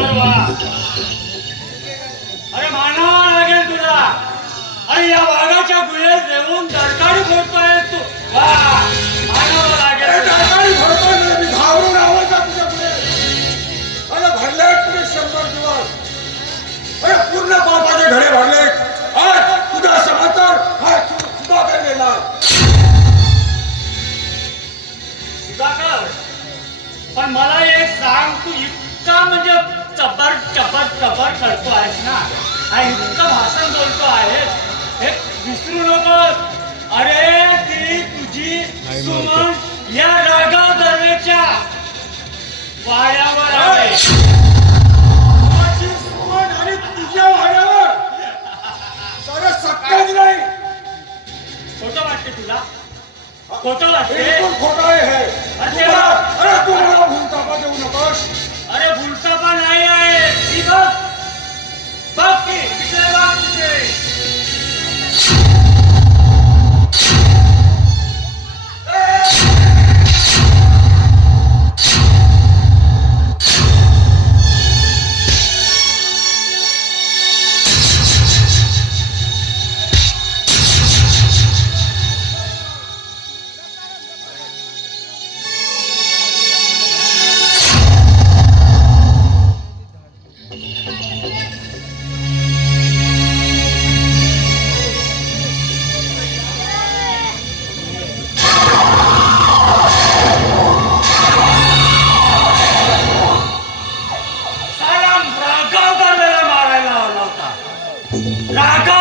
वा. अरे मानावा लागेल तुला. अरे या वाघाच्या गुहेत येऊन दरकाळी फोडतोय तू. वा मानावा लागेल. दरकाळी फोडतोय मी घाबरून आवाज का तुझ्या पुढे. अरे भरले तुझे 100 दिवस. अरे पूर्ण पापाचे घडे भरले. आज तुझा समाचार हा सुधाकर गेला. सुधाकर, पण मला एक सांग, तू इतका म्हणजे चबर चबर चबर करतो आहेस ना, हा इतकं भाषण बोलतो आहेस, हे विसरू नकोस. अरे ती तुझी सुमन या रागाव दरवेच्या वाड्यावर आहे. माझी सुमन आणि तुझ्या वाड्यावर सारं सत्ताच नाही. खोटं वाटते तुला? खोटं वाटते? बिलकुल खोटं आहे. अरे तू मला भूलतापा देऊ नकोस. अरे भूलतापा नाही आहे. ती बघ बघ की तिकडे बघ तिथे. राघव